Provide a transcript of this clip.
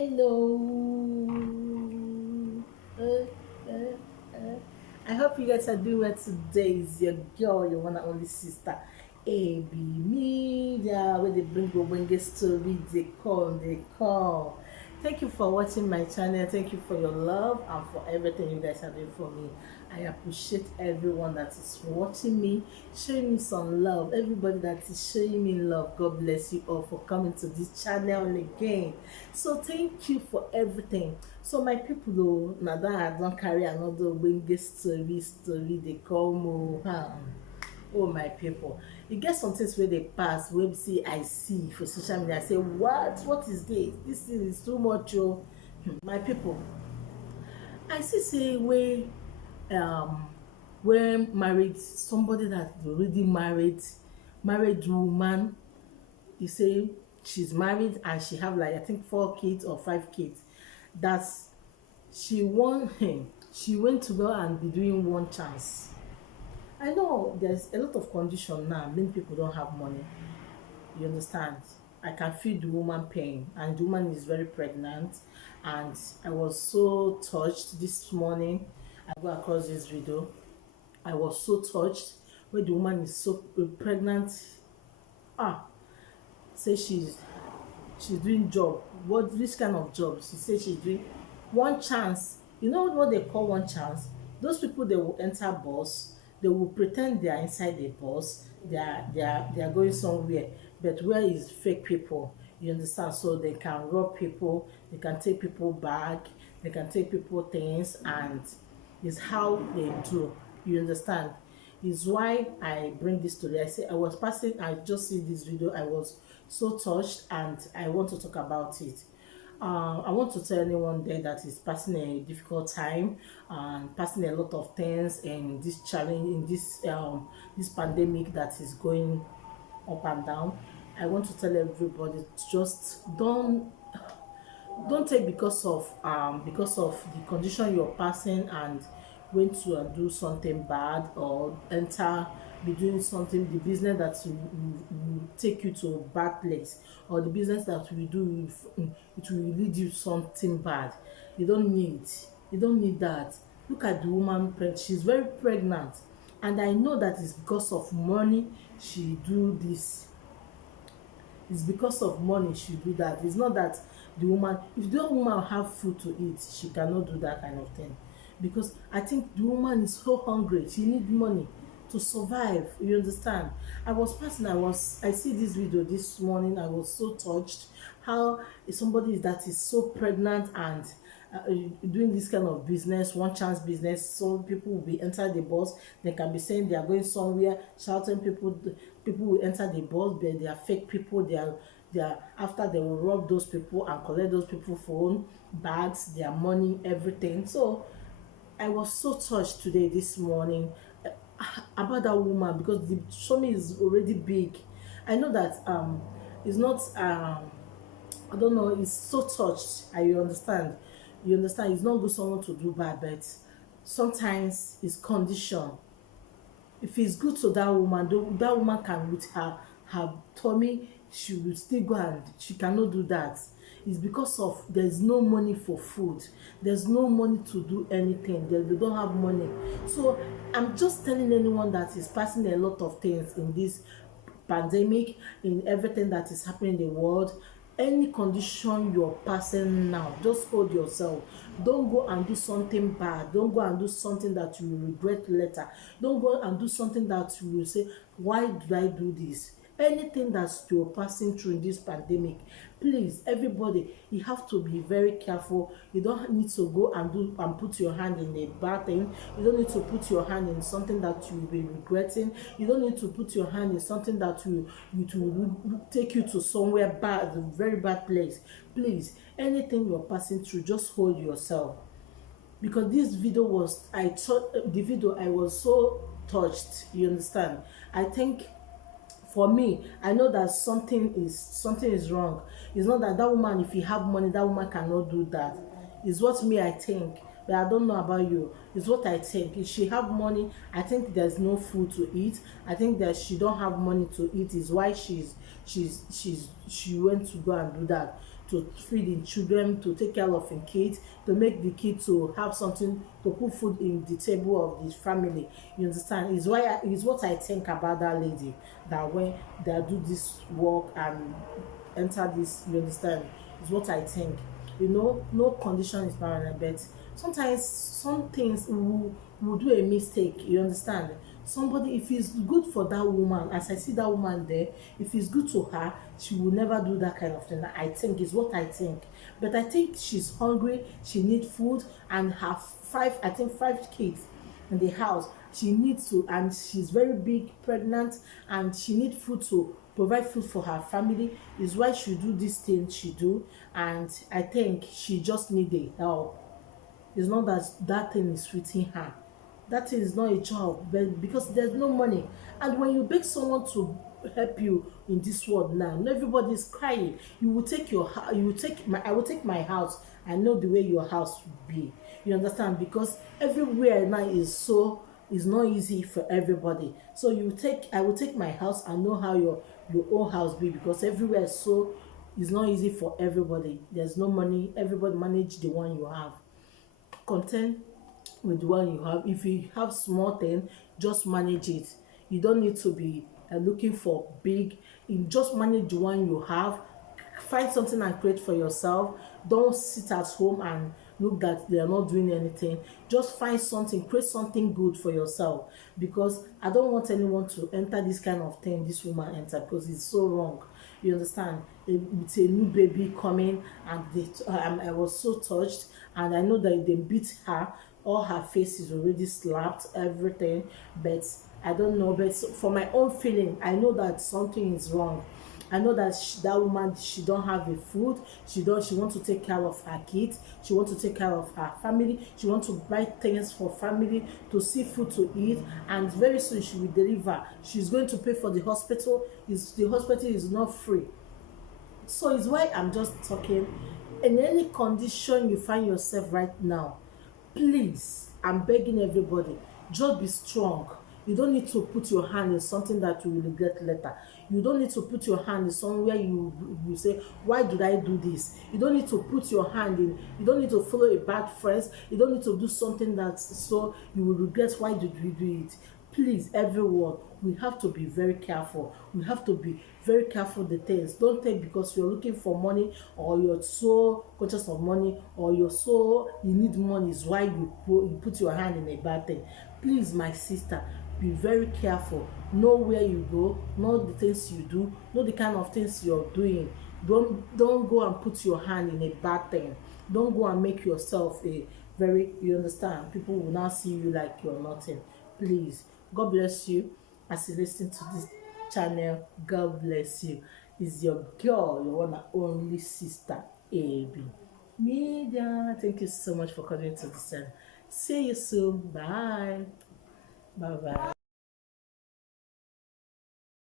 Hello. Uh, uh, I hope you guys are doing well today. It's your girl, your one and only sister, AB Media, where they bring the story, they call. Thank you for watching my channel. Thank you for your love and for everything you guys are doing for me. I appreciate everyone that is watching me, showing me some love. Everybody that is showing me love, God bless you all for coming to this channel again. So thank you for everything. So my people, though, now that I don't carry another wingy story they call me. Oh my people, you get some things where they pass, where see I see for social media. I say, what is this? This thing is too much, oh. My people, I see say um when married somebody that already married woman, you say she's married and she have like I think 4 kids or 5 kids. That's she won him. She went to go and be doing one chance. I know there's a lot of condition now. Many people don't have money. You understand? I can feel the woman pain, and the woman is very pregnant. And I was so touched this morning. I go across this video. I was so touched where the woman is so pregnant. Ah, say she's doing job. What this kind of job? She said she's doing one chance. You know what they call one chance? Those people, they will enter bus, they will pretend they are inside the bus, they are going somewhere, but where is fake people? You understand? So they can rob people, they can take people back, they can take people things, and is how they do. You understand? Is why I bring this story. I say I was passing, I just see this video, I was so touched, and I want to talk about it. I want to tell anyone there that is passing a difficult time and passing a lot of things in this challenge, in this pandemic that is going up and down. I want to tell everybody, just don't take because of the condition you're passing and went to and do something bad or enter be doing something, the business that will take you to a bad place, or the business that we do it will lead you something bad. You don't need that. Look at the woman, she's very pregnant, and I know that it's because of money she do this. It's because of money she do that. It's not that the woman, if the woman have food to eat, she cannot do that kind of thing, because I think the woman is so hungry, she need money to survive. You understand? I see this video this morning. I was so touched how somebody that is so pregnant and doing this kind of business, one chance business. So people will be enter the bus, they can be saying they are going somewhere, shouting, people will enter the bus, but they are fake people. They are after, they will rob those people and collect those people phone, bags, their money, everything. So I was so touched today this morning about that woman, because the show is already big. I know that it's not I don't know, it's so touched. You understand, it's not good someone to do bad, but sometimes it's condition. If it's good to that woman, that woman can, with her tummy, she will still go, and she cannot do that. It's because of there's no money for food, there's no money to do anything, they don't have money. So I'm just telling anyone that is passing a lot of things in this pandemic, in everything that is happening in the world, any condition you're passing now, just hold yourself. Don't go and do something bad, don't go and do something that you will regret later. Don't go and do something that you will say, why did I do this? Anything that you're passing through in this pandemic, please, everybody, you have to be very careful. You don't need to go and put your hand in a bad thing. You don't need to put your hand in something that you will be regretting. You don't need to put your hand in something that will take you to somewhere bad, a very bad place. Please, anything you're passing through, just hold yourself. Because this video was, I thought the video, I was so touched. You understand? I think, for me, I know that something is wrong. It's not that woman, if you have money, that woman cannot do that. It's what me I think, but I don't know about you. It's what I think. If she have money, I think there's no food to eat. I think that she don't have money to eat is why she went to go and do that, to feed in children, to take care of in kids, to make the kids to have something to put food in the table of the family. You understand? Is what I think about that lady, that when they do this work and enter this, you understand, is what I think. You know, no condition is permanent, but sometimes some things will do a mistake, you understand. Somebody, if it's good for that woman, as I see that woman there, if it's good to her, she will never do that kind of thing. I think is what I think. But I think she's hungry, she need food, and have five kids in the house. She needs to, and she's very big pregnant, and she need food to provide food for her family. Is why she do this thing she do. And I think she just need the help. It's not that that thing is sweeting her. That thing is not a job, but because there's no money. And when you beg someone to help you in this world now, not everybody is crying. You will take your you will take my I will take my house. I know the way your house will be. You understand? Because everywhere now is not easy for everybody. So I will take my house. I know how your own house be, because everywhere is not easy for everybody. There's no money. Everybody manage the one you have. Content with the one you have. If you have small thing, just manage it. You don't need to be looking for big. You just manage the one you have. Find something and create for yourself. Don't sit at home and look that they are not doing anything. Just find something, create something good for yourself, because I don't want anyone to enter this kind of thing this woman enter, because it's so wrong. You understand? It's a new baby coming, and I was so touched, and I know that they beat her. All her face is already slapped, everything. But I don't know. But for my own feeling, I know that something is wrong. I know that that woman, she don't have a food. She want to take care of her kids. She want to take care of her family. She want to buy things for family, to see food to eat, and very soon she will deliver. She's going to pay for the hospital. The hospital is not free. So it's why I'm just talking. In any condition you find yourself right now, please, I'm begging everybody, just be strong. You don't need to put your hand in something that you will regret later. You don't need to put your hand in somewhere you say, why did I do this? You don't need to put your hand in, you don't need to follow a bad friend. You don't need to do something that so you will regret, why did we do it? Please, everyone, we have to be very careful. We have to be very careful the things. Don't take because you're looking for money, or you're so conscious of money, or you need money is why you put your hand in a bad thing. Please, my sister, be very careful. Know where you go, know the things you do, know the kind of things you're doing. Don't go and put your hand in a bad thing. Don't go and make yourself you understand, people will now see you like you're nothing. Please, God bless you as you listen to this channel. God bless you. Is your girl, your one and only sister, AB Media. Thank you so much for coming to this channel. See you soon. Bye. Bye bye.